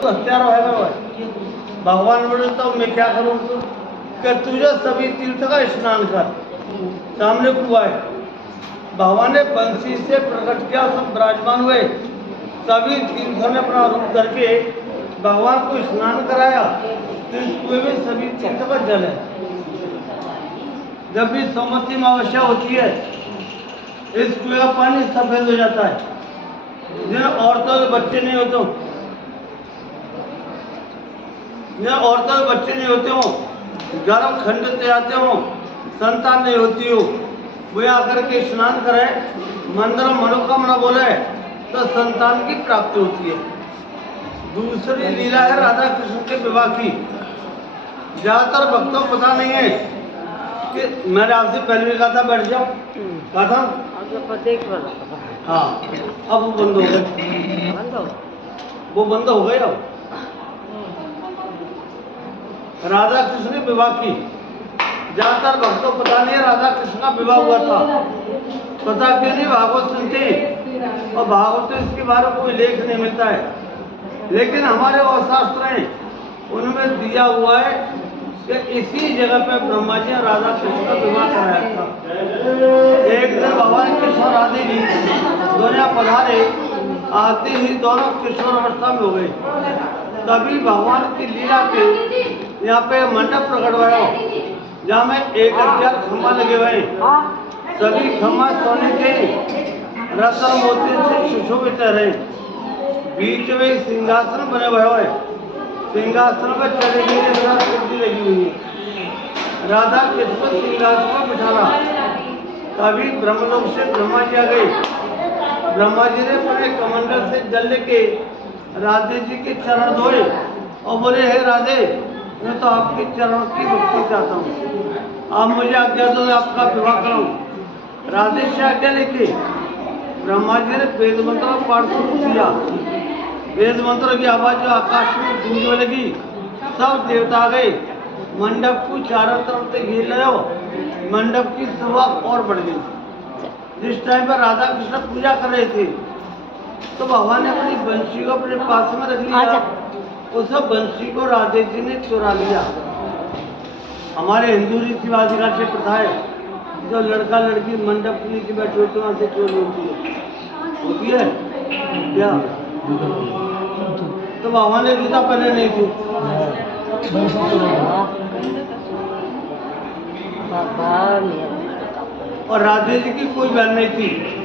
तो हत्यारा है भगवान बोले तो मैं क्या करूं कि तुझे सभी तीर्थ का स्नान कर। सामने कुआ है, भगवान ने बंसी से प्रकट किया, सब विराजमान हुए, सभी तीर्थों ने अपना रूप करके भगवान को स्नान कराया। तो इस कुएं में सभी तीर्थ का जल है। जब भी सोमवती अमावस्या होती है इस कुएं का पानी सफेद हो जाता है। जिन औरतों के बच्चे नहीं होते हो, गर्भ खंडित जाते हो, संतान नहीं होती हो, वे आकर के स्नान करे, मंदिर मनोकामना बोले तो संतान की प्राप्ति होती है। दूसरी लीला है राधा कृष्ण के विवाह की। ज्यादातर भक्तों को पता नहीं है कि मैंने आपसे पहले भी कहा था बैठ जाओ, कहा था हाँ, अब वो बंद हो गए, वो बंद हो गए। अब राधा कृष्ण के विवाह की ज्यादातर भक्तों को पता नहीं है राधा कृष्ण का विवाह हुआ था। पता क्यों नहीं? भागवत सुनते और भागवत में इसके बारे में कोई लेख नहीं मिलता है, लेकिन हमारे और शास्त्र हैं उनमें दिया हुआ है कि इसी जगह पे ब्रह्मा जी ने राधा कृष्ण का विवाह कराया था। एक दिन भगवान कृष्ण और राधे जी दोनों पधारे, आते ही दोनों किशोर अवस्था में हो गए। तभी भगवान की लीला के यहाँ पे मंडप प्रकट हुआ, जहाँ में 1000 खम्भा लगे हुए, सभी खम्भा सोने के रत्न मोती से सुशोभित रहे। बीच में सिंहासन बने हुए, सिंहासन पर चढ़ने के लिए कुर्सी लगी हुई है। राधा कृष्ण सिंहासन पर बिठाना। तभी ब्रह्मलोक से ब्रह्मा जी आ गए। ब्रह्मा जी ने अपने कमंडल से जल लेके राधे जी के चरण धोए और बोले, हे राधे, मैं तो आपके चरणों की भक्ति चाहता हूँ, आप मुझे आज्ञा दो, आपका विवाह कराऊं। राधे से आज्ञा लेके ब्रह्मा जी ने वेद मंत्र का पाठ शुरू किया। वेद मंत्र की आवाज जो आकाश में गूंजने लगी, सब देवता आ गए, मंडप को चारों तरफ से घेर लिया, मंडप की शोभा और बढ़ गई। जिस टाइम पर राधा कृष्ण पूजा कर रहे थे तो भगवान ने अपनी बंशी को अपने पास में रख लिया। उस बंशी को राधे जी ने चुरा लिया। हमारे हिंदू रीति रिवाज का से प्रथा है, जो लड़का लड़की मंडप के नीचे बैठे होते वहां से चोरी होती है क्या? तो भगवान ने गीता पहले नहीं थी। और राधे जी की कोई बहन नहीं थी।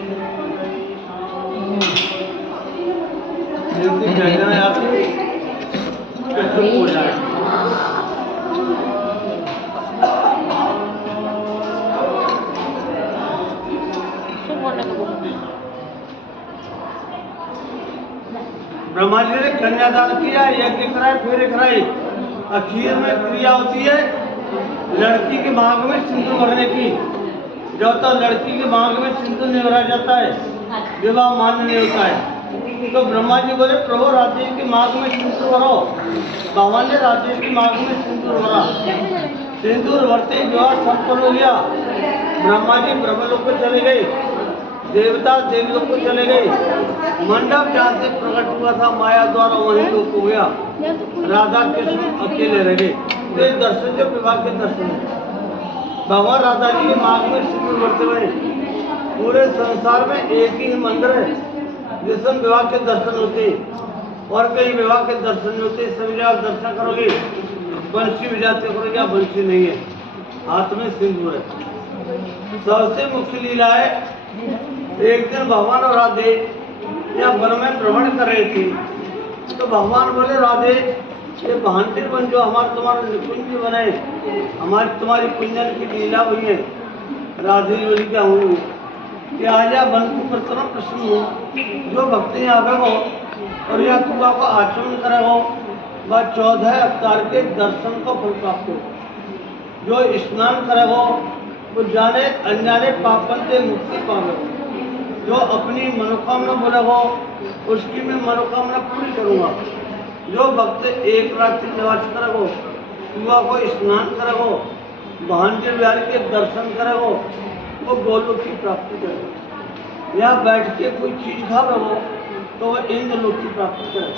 ब्रह्मा जी ने कन्यादान किया, यज्ञ कराए, फेरे कराए। आखिर में क्रिया होती है लड़की के मांग में सिंदूर भरने की। जब तक लड़की के मांग में सिंदूर नहीं भरा जाता है विवाह मान्य नहीं होता है। तो ब्रह्मा जी बोले, प्रभु राधे की मांग में सिंदूर भरो। भगवान ने राधे की मांग में सिंदूर भरा। सिंदूर भरते ही विवाह संपन्न हो गया। ब्रह्मा जी ब्रह्मलोक को चले गए, देवता देवलोक को चले गए। मंडप जहाँ से प्रकट हुआ था माया द्वारा वहीं लोक हो गया। राधा कृष्ण अकेले रह गए। तो दर्शन जो विवाह के दर्शन है, भगवान राधा जी के मार्ग में सिंदूर भरते हुए पूरे संसार में एक ही मंदिर है जिसमें विवाह के दर्शन होते, और कहीं विवाह के दर्शन नहीं होते। सभी आप दर्शन करोगे बंशी बजाते करोगे, या बंशी नहीं है, हाथ में सिंदूर है। सबसे मुख्य लीला है, एक दिन भगवान और राधे या वन में भ्रमण कर रहे थे, तो भगवान बोले, राधे ये भांति बन जो हमारे तुम्हारे निकुंज बनाए, हमारी तुम्हारी कुंजन की लीला हुई है। राधे बोली, क्या हूँ कि आज या वन को प्रसन्न प्रसन्न हो, जो भक्ति आवे हो और या कुआ को आचरण करे हो, वह 14 अवतार के दर्शन को फल प्राप्त हो। जो स्नान करे हो वो जाने अनजाने पापन से मुक्ति पावे। जो अपनी मनोकामना बोले हो उसकी मैं मनोकामना पूरी करूँगा। जो भक्त एक रात्रि निवास करेगो, कुआ को स्नान करेगो, भांजे विहार के दर्शन करेगो, वो गोलोक की प्राप्ति करेगा। यहाँ बैठ के कोई चीज खावे हो तो वह इंद्रलोक की प्राप्ति करेगा।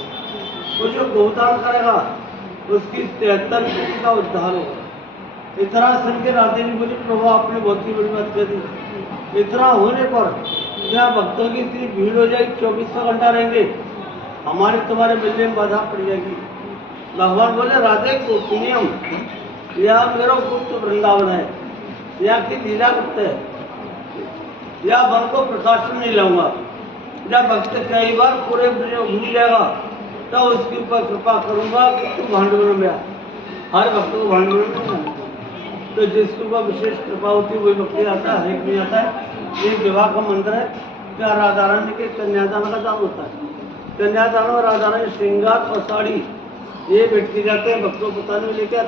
वो जो गोदान करेगा उसकी 73 पीढ़ी का उद्धार होगा। इतना सुन के राधे जी बोली प्रभु आपने बहुत ही बड़ी बात कर दी। इतना होने पर जहाँ भक्तों की इतनी भीड़ हो जाएगी 2400 घंटा रहेंगे, हमारे तुम्हारे मिलने में बाधा पड़ जाएगी। भगवान बोले राधे गोपिनियम, यह मेरा गुप्त वृंदावन है, यहाँ की लीला गुप्त है, या वन को प्रकाश में नहीं लाऊंगा। जब भक्त कई बार पूरे भूल जाएगा तो उसके ऊपर कृपा करूंगा कि तू भांडवल में आ। हर भक्त को भांडवल में नहीं आना। तो जिसके ऊपर विशेष कृपा होती है वही भक्ति आता है, हर एक नहीं आता है। ये विवाह का मंत्र है, क्या राधा रानी के कन्यादान का दान होता है। कन्यादान और राधा रानी श्रृंगार और साड़ी ये भेंट की जाते हैं, भक्तों को पता नहीं लेके आते।